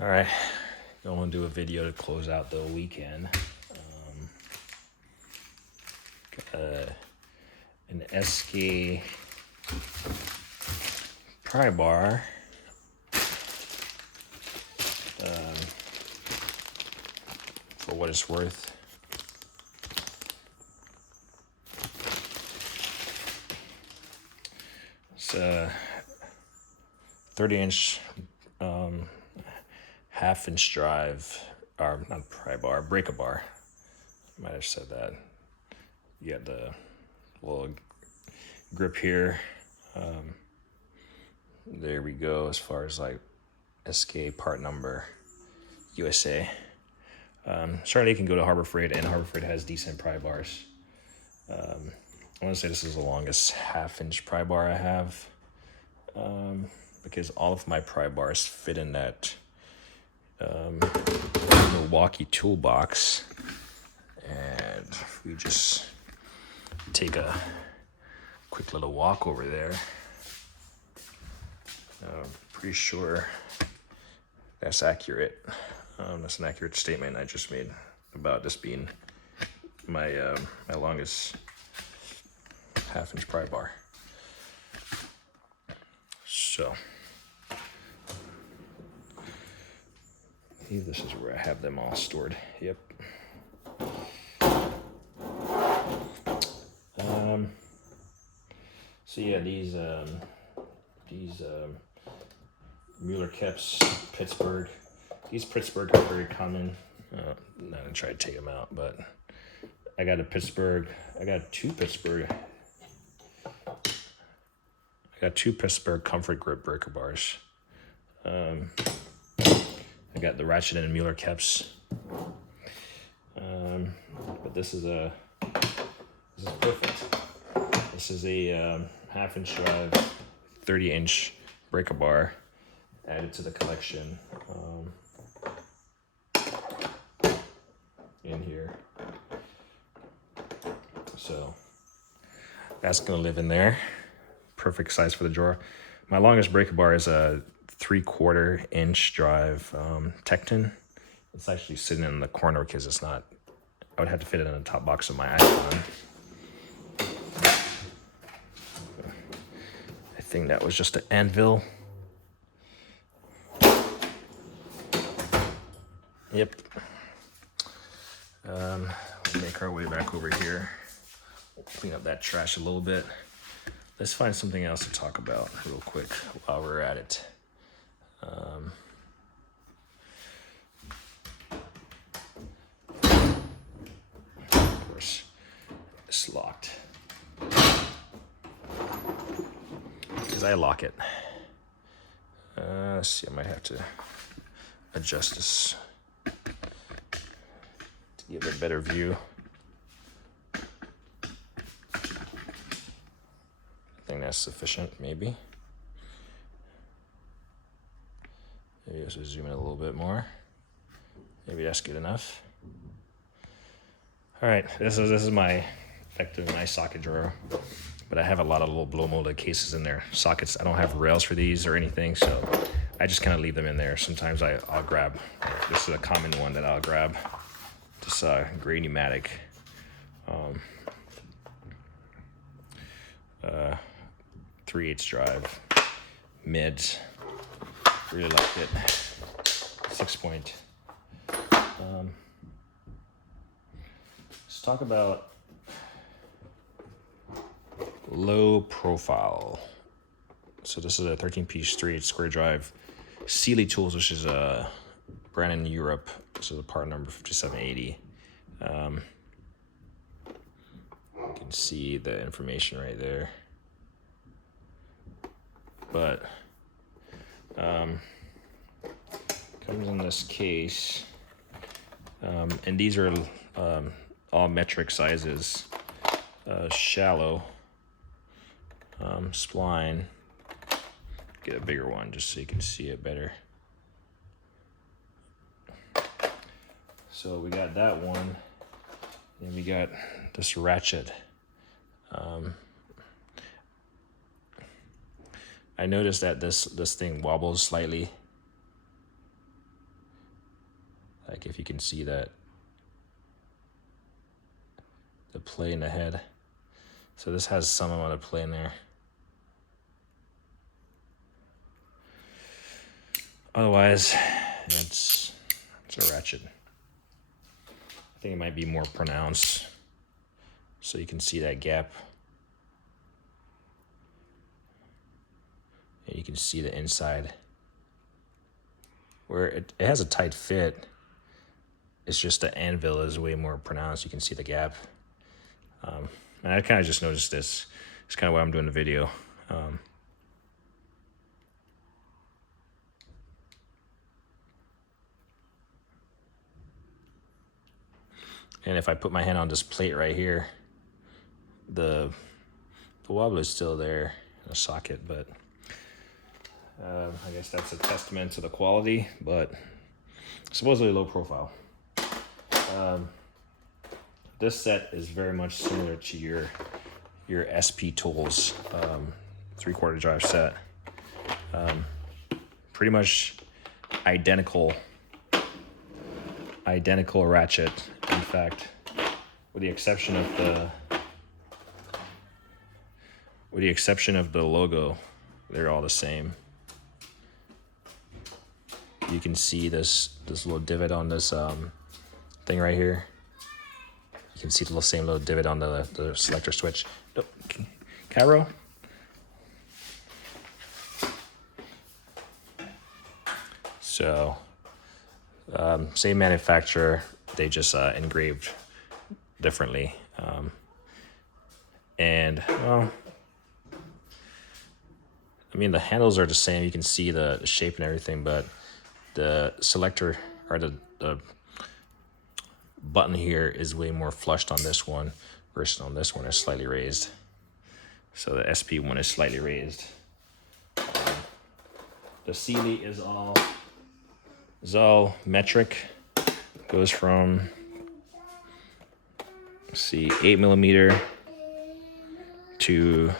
All right, going to do a video to close out the weekend. An SK pry bar. For what it's worth. It's a 30-inch half-inch drive, or not pry bar, breaker bar. Might have said that. You got the little grip here. There we go, as far as like SK part number, USA. Certainly you can go to Harbor Freight, and Harbor Freight has decent pry bars. I want to say this is the longest half-inch pry bar I have, because all of my pry bars fit in that Milwaukee toolbox. And we just take a quick little walk over there. Pretty sure that's accurate. That's an accurate statement I just made about this being my my longest half-inch pry bar. So, I believe this is where I have them all stored. Yep. So yeah, these Mueller Keps Pittsburgh. These Pittsburgh are very common. I'm not gonna try to take them out, but I got two Pittsburgh Comfort Grip breaker bars. I got the Ratchet and Mueller Keps. But this is perfect. This is a half-inch drive, 30-inch breaker bar added to the collection in here. So that's gonna live in there. Perfect size for the drawer. My longest breaker bar is a 3/4 inch drive Tecton. It's actually sitting in the corner because it's not, I would have to fit it in the top box of my iPhone. I think that was just an anvil. Yep. We'll make our way back over here. We'll clean up that trash a little bit. Let's find something else to talk about real quick while we're at it. Of course, it's locked. Because I lock it. Let's see, I might have to adjust this to give a better view. I think that's sufficient, maybe. Maybe I should zoom in a little bit more. Maybe that's good enough. All right, this is my socket drawer, but I have a lot of little blow molded cases in there. Sockets, I don't have rails for these or anything, so I just kind of leave them in there. Sometimes I'll grab, this is a common one that I'll grab, this gray pneumatic 3/8 drive, mids, really like it, 6-point. Let's talk about low profile. So this is a 13-piece 3/8 square drive, Sealy Tools, which is a brand in Europe. This is a part number 5780. You can see the information right there. But comes in this case, and these are all metric sizes. Shallow spline. Get a bigger one just so you can see it better. So we got that one, and we got this ratchet. I noticed that this thing wobbles slightly. Like if you can see that, the play in the head. So this has some amount of play in there. Otherwise, it's a ratchet. I think it might be more pronounced, so you can see that gap. And you can see the inside. Where it has a tight fit, it's just the anvil is way more pronounced. You can see the gap. And I kind of just noticed this. It's kind of why I'm doing the video. And if I put my hand on this plate right here, the wobble is still there in the socket, but I guess that's a testament to the quality, but supposedly low profile. This set is very much similar to your SP Tools 3/4 drive set. Pretty much identical ratchet. In fact, with the exception of the logo, they're all the same. You can see this little divot on this thing right here. You can see the same little divot on the selector switch. Oh, Cairo? So, same manufacturer, they just engraved differently. And, well, I mean, the handles are the same. You can see the shape and everything, but the selector, or the button here is way more flushed on this one versus on this one is slightly raised. So the SP one is slightly raised. The Sealy is all metric. Goes from, let's see, 8mm to, I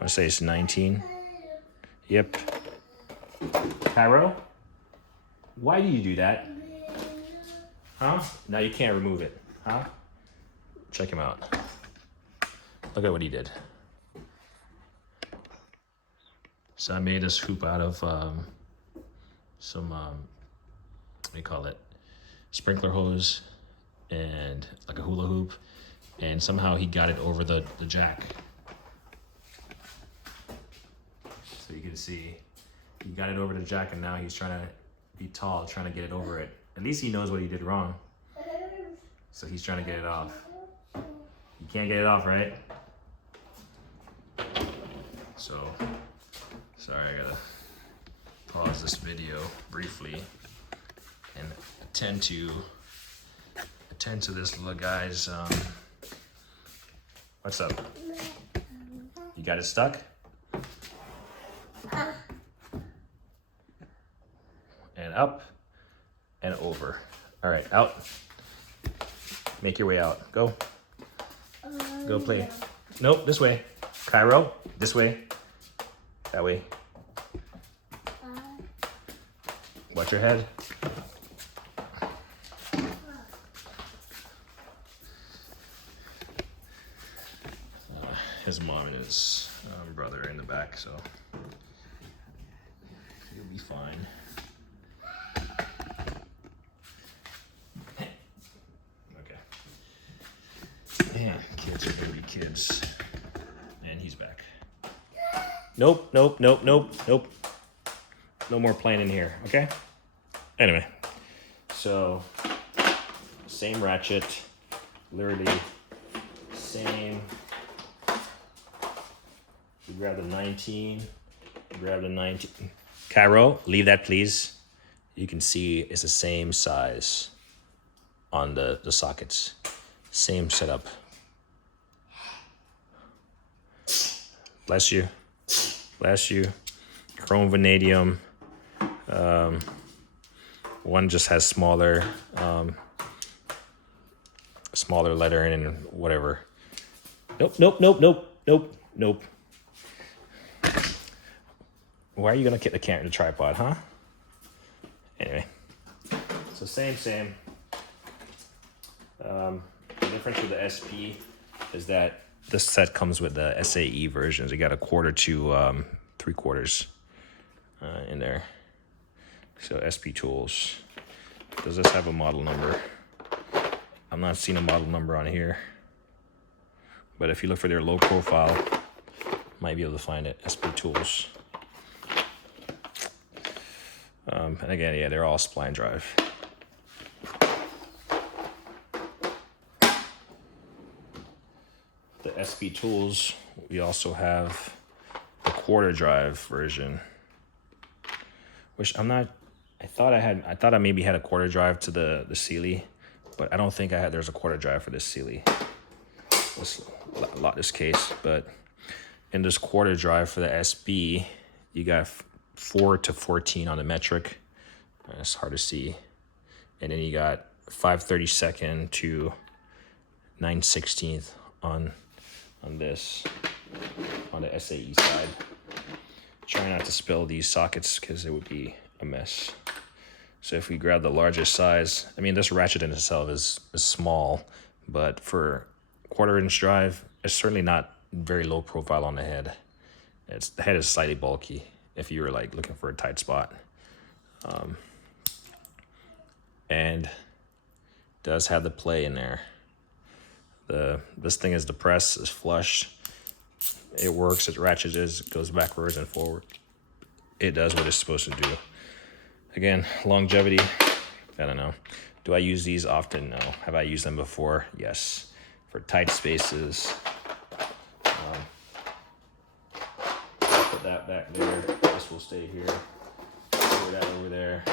want to say it's 19. Yep. Cairo, why do you do that? Huh? Now you can't remove it, huh? Check him out. Look at what he did. So I made this hoop out of some, what do you call it? Sprinkler hose and like a hula hoop. And somehow he got it over the jack. So you can see, he got it over the jack and now he's trying to be tall, trying to get it over it. At least he knows what he did wrong. So he's trying to get it off. You can't get it off, right? So, sorry, I gotta pause this video briefly and attend to this little guy's, what's up? You got it stuck? And up and over. All right, out. Make your way out. Go. Go play. Nope, this way. Cairo, this way. That way. Watch your head. His mom and his brother are in the back, so he'll be fine. Okay. Man, kids are gonna be kids. And he's back. Nope, nope, nope, nope, nope. No more playing in here, okay? Anyway, so same ratchet, literally same. You grab the 19, Cairo, leave that please. You can see it's the same size on the sockets. Same setup. Bless you. Bless you. Chrome vanadium. One just has smaller lettering and whatever. Nope, nope, nope, nope, nope, nope. Why are you gonna get the camera in the tripod, huh? Anyway, So same. The difference with the SP is that this set comes with the SAE versions. You got 1/4 to 3/4 in there. So SP Tools. Does this have a model number? I'm not seeing a model number on here. But if you look for their low profile, might be able to find it. SP Tools. And again, yeah, they're all spline drive. The SP Tools, we also have the 1/4 drive version, which I thought I maybe had a 1/4 drive to the Sealy, but I don't think there's a 1/4 drive for this Sealy. This case, but in this 1/4 drive for the SB, you got 4 to 14 on the metric. It's hard to see. And then you got 5/32 to 9/16 on this, on the SAE side. Try not to spill these sockets because it would be a mess. So if we grab the largest size, I mean, this ratchet in itself is small, but for 1/4 inch drive, it's certainly not very low profile on the head. The head is slightly bulky if you were like looking for a tight spot. And does have the play in there. This thing is depressed, is flush. It works, it ratchets, it goes backwards and forward. It does what it's supposed to do. Again, longevity, I don't know. Do I use these often? No. Have I used them before? Yes. For tight spaces. Put that back there. This will stay here. Put that over there.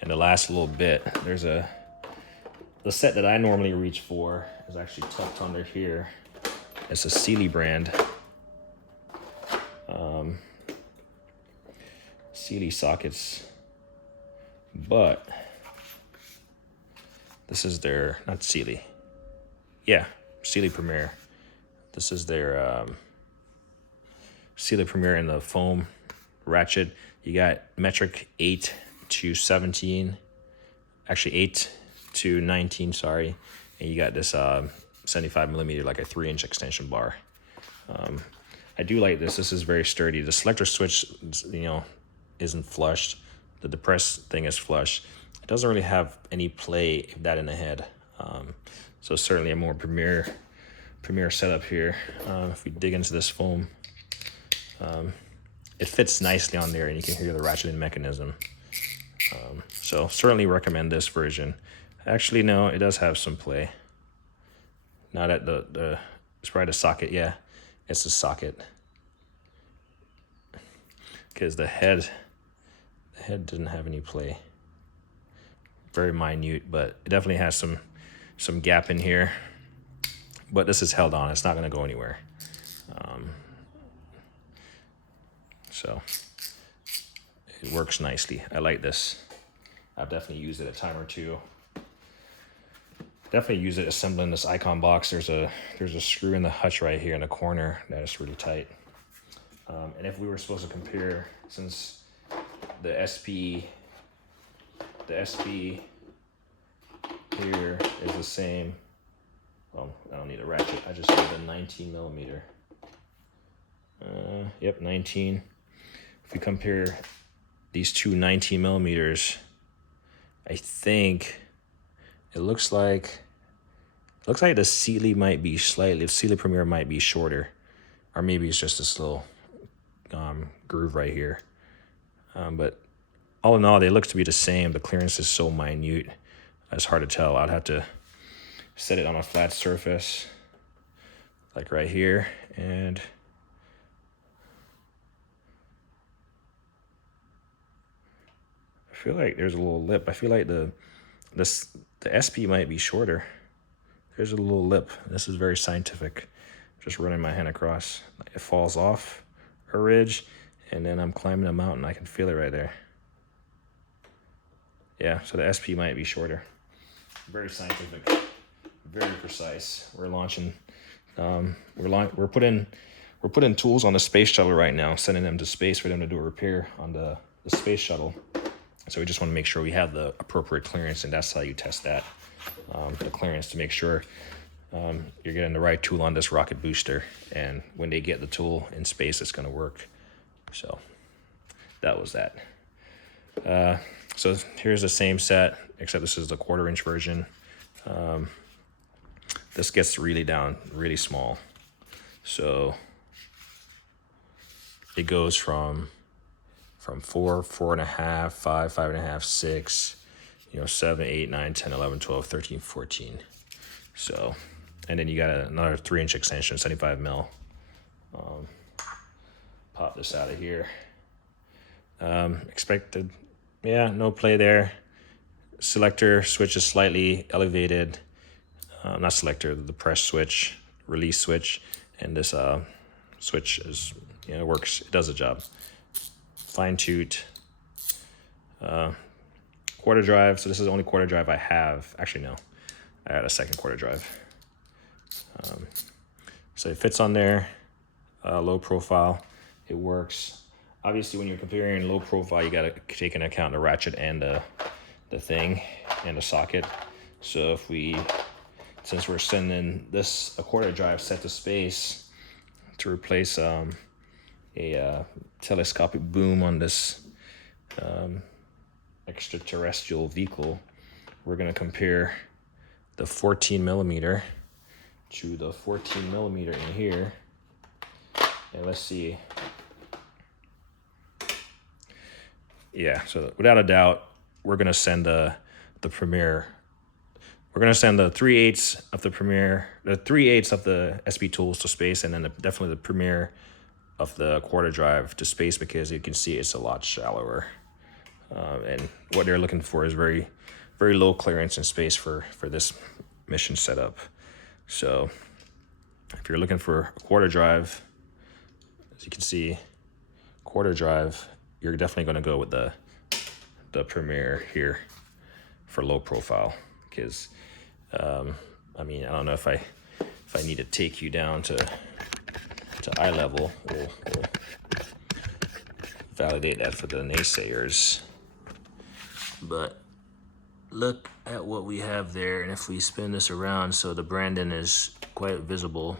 And the last little bit, the set that I normally reach for is actually tucked under here. It's a Sealy brand. Sealy sockets. But this is their, not Sealy. Yeah, Sealy Premier. This is their Sealy Premier in the foam ratchet. You got metric 8 to 17. Actually 8 to 19, sorry. And you got this 75 millimeter, like a 3-inch extension bar. I do like this. This is very sturdy. The selector switch, isn't flushed. The depress thing is flush. It doesn't really have any play of that in the head. So certainly a more premier setup here. If we dig into this foam, it fits nicely on there, and you can hear the ratcheting mechanism. So certainly recommend this version. Actually, no, it does have some play. Not at it's probably the socket. Yeah, it's the socket. Because the head didn't have any play. Very minute, but it definitely has some gap in here. But this is held on. It's not going to go anywhere. So it works nicely. I like this. I've definitely used it a time or two. Definitely use it assembling this icon box. There's a screw in the hutch right here in the corner that is really tight. And if we were supposed to compare, since the SP here is the same. Well, I don't need a ratchet. I just need a 19 millimeter. Yep, 19. If we compare these two 19 millimeters, I think it looks like the Sealy might be the Sealy Premier might be shorter, or maybe it's just this little groove right here. But all in all, they look to be the same. The clearance is so minute, it's hard to tell. I'd have to set it on a flat surface, like right here, and I feel like there's a little lip. I feel like the SP might be shorter. There's a little lip. This is very scientific. Just running my hand across. It falls off a ridge, and then I'm climbing a mountain. I can feel it right there. Yeah, so the SP might be shorter. Very scientific, very precise. We're launching. We're putting tools on the space shuttle right now, sending them to space for them to do a repair on the the space shuttle. So we just want to make sure we have the appropriate clearance, and that's how you test that, the clearance, to make sure you're getting the right tool on this rocket booster, and when they get the tool in space, it's going to work. So that was that. So here's the same set, except this is the 1/4 inch version. This gets really down, really small. So it goes from 4, 4.5, 5, 5.5, 6, 7, 8, 9, 10, 11, 12, 13, 14. So, and then you got another 3-inch extension, 75 mil. Pop this out of here. Expected, no play there. Selector switch is slightly elevated. Not selector, the press switch, release switch, and this switch is, it works, it does the job. Fine toot. 1/4 drive, so this is the only 1/4 drive I have. Actually, no, I had a second 1/4 drive. So it fits on there, low profile, it works. Obviously, when you're comparing low profile, you got to take into account the ratchet and the thing and the socket. So since we're sending this a 1/4 drive set to space to replace a telescopic boom on this extraterrestrial vehicle, we're going to compare the 14 millimeter to the 14 millimeter in here, and let's see. So without a doubt, we're going to send the Premiere. We're going to send the 3/8 of the Premiere, the 3/8 of the SP tools to space, and then definitely the Premiere of the 1/4 drive to space, because you can see it's a lot shallower. And what they're looking for is very, very low clearance in space for this mission setup. So if you're looking for a 1/4 drive, as you can see, 1/4 drive, you're definitely going to go with the Premiere here for low profile, because I don't know if I need to take you down to eye level. We'll validate that for the naysayers. But look at what we have there, and if we spin this around, so the branding is quite visible.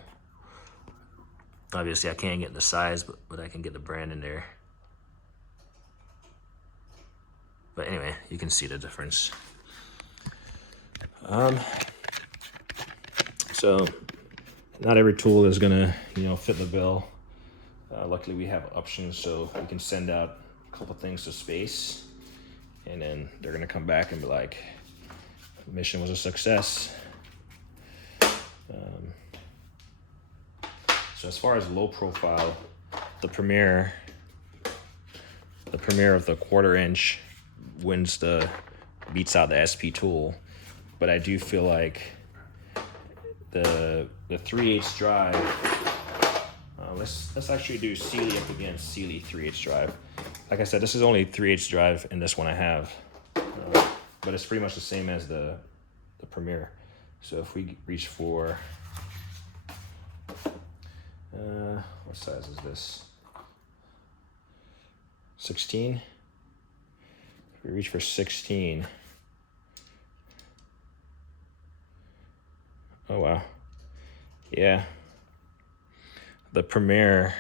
Obviously, I can't get the size, but I can get the branding there. But anyway, you can see the difference. So not every tool is gonna, fit the bill. Luckily, we have options, so we can send out a couple things to space, and then they're gonna come back and be like, mission was a success. So as far as low profile, the Premiere of the 1/4 inch beats out the SP tool, but I do feel like the 3/8 drive. Let's actually do Sealy up against Sealy 3/8 drive. Like I said, this is only 3/8 drive in this one I have, but it's pretty much the same as the Premiere. So if we reach for what size is this? 16. If we reach for 16. Oh wow. Yeah. The Premiere,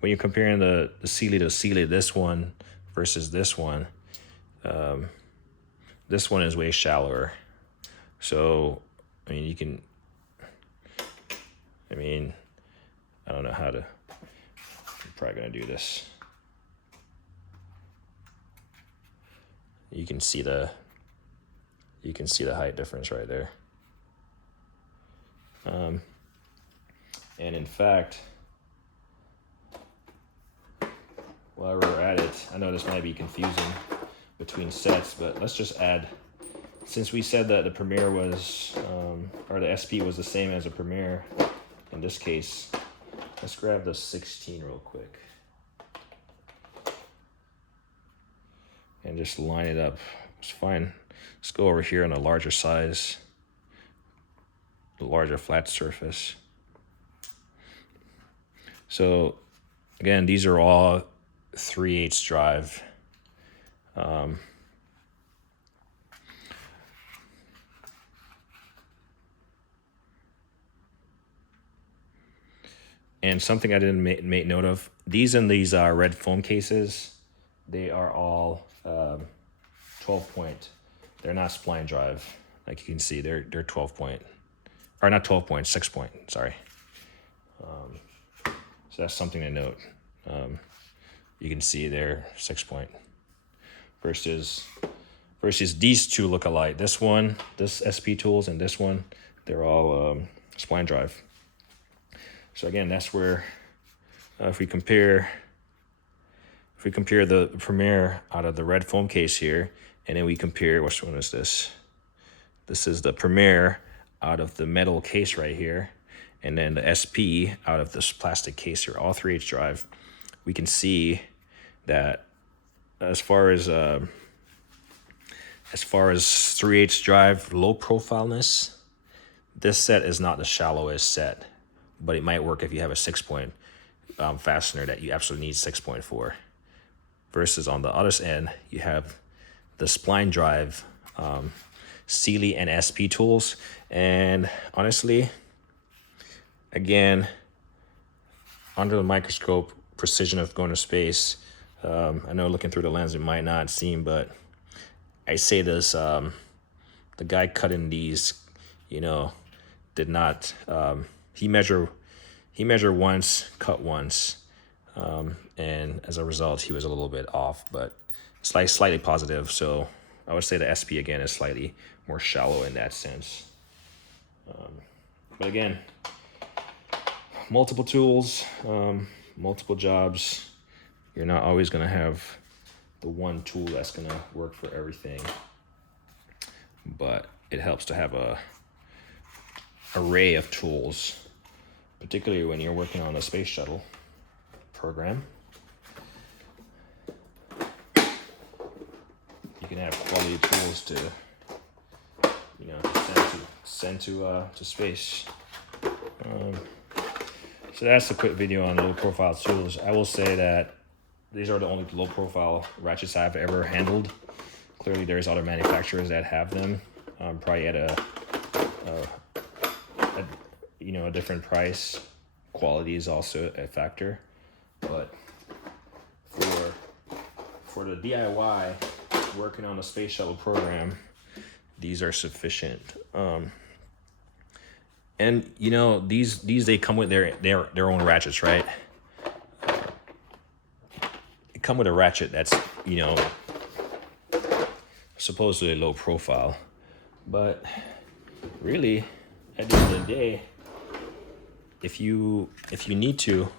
when you're comparing the Sealy to Sealy, this one versus this one is way shallower. So, I don't know how to, I'm probably gonna do this. You can see the height difference right there. And in fact, while we're at it, I know this might be confusing between sets, but let's just add, since we said that the Premiere was, or the SP was the same as a Premiere, in this case, let's grab the 16 real quick. And just line it up. It's fine. Let's go over here on a larger size, the larger flat surface. So again, these are all 3/8 drive. And something I didn't make note of, these red foam cases, they are all 12 point. They're not spline drive. Like you can see, they're 12 point. Or not 12 point, 6 point, sorry. So that's something to note. You can see they're 6 point. Versus these two look alike. This one, this SP Tools, and this one, they're all spline drive. So again, that's where if we compare the Premier out of the red foam case here, and then we compare, which one is this? This is the Premier out of the metal case right here, and then the SP out of this plastic case here, all 3/8 drive. We can see that as far as 3/8 drive low profileness, this set is not the shallowest set, but it might work if you have a 6 point fastener that you absolutely need 6 point for. Versus on the other end, you have the spline drive Sealy and SP Tools. And honestly, again, under the microscope, precision of going to space, I know looking through the lens it might not seem, but I say this, the guy cutting these, did not, he measured once, cut once, and as a result, he was a little bit off, but slightly positive. So I would say the SP again is slightly more shallow in that sense. But again, multiple tools, multiple jobs. You're not always gonna have the one tool that's gonna work for everything, but it helps to have a array of tools, particularly when you're working on a space shuttle program. You can have quality tools to send to space. So that's a quick video on low profile tools. I will say that these are the only low profile ratchets I've ever handled. Clearly there's other manufacturers that have them, probably at a different price. Quality is also a factor, but for the DIY working on a space shuttle program, these are sufficient. And these they come with their own ratchets, right? They come with a ratchet that's supposedly low profile, but really at the end of the day, if you need to,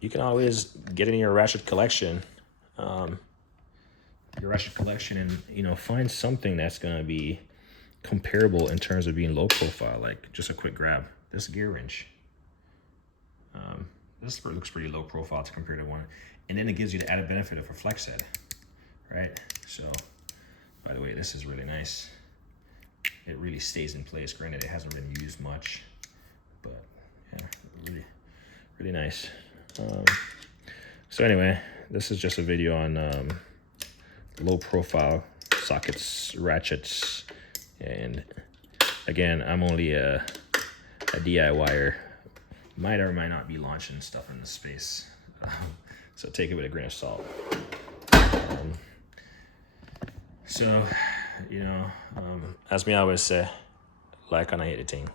you can always get in your ratchet collection, and find something that's gonna be comparable in terms of being low profile. Like just a quick grab, this gear wrench. This looks pretty low profile to compare to one, and then it gives you the added benefit of a flex head, right? So, by the way, this is really nice. It really stays in place. Granted, it hasn't been used much, but yeah, really nice. So anyway, this is just a video on low profile sockets, ratchets, and again, I'm only a DIYer. Might or might not be launching stuff into space, so take it with a grain of salt. So as me always say, like and I hate the thing.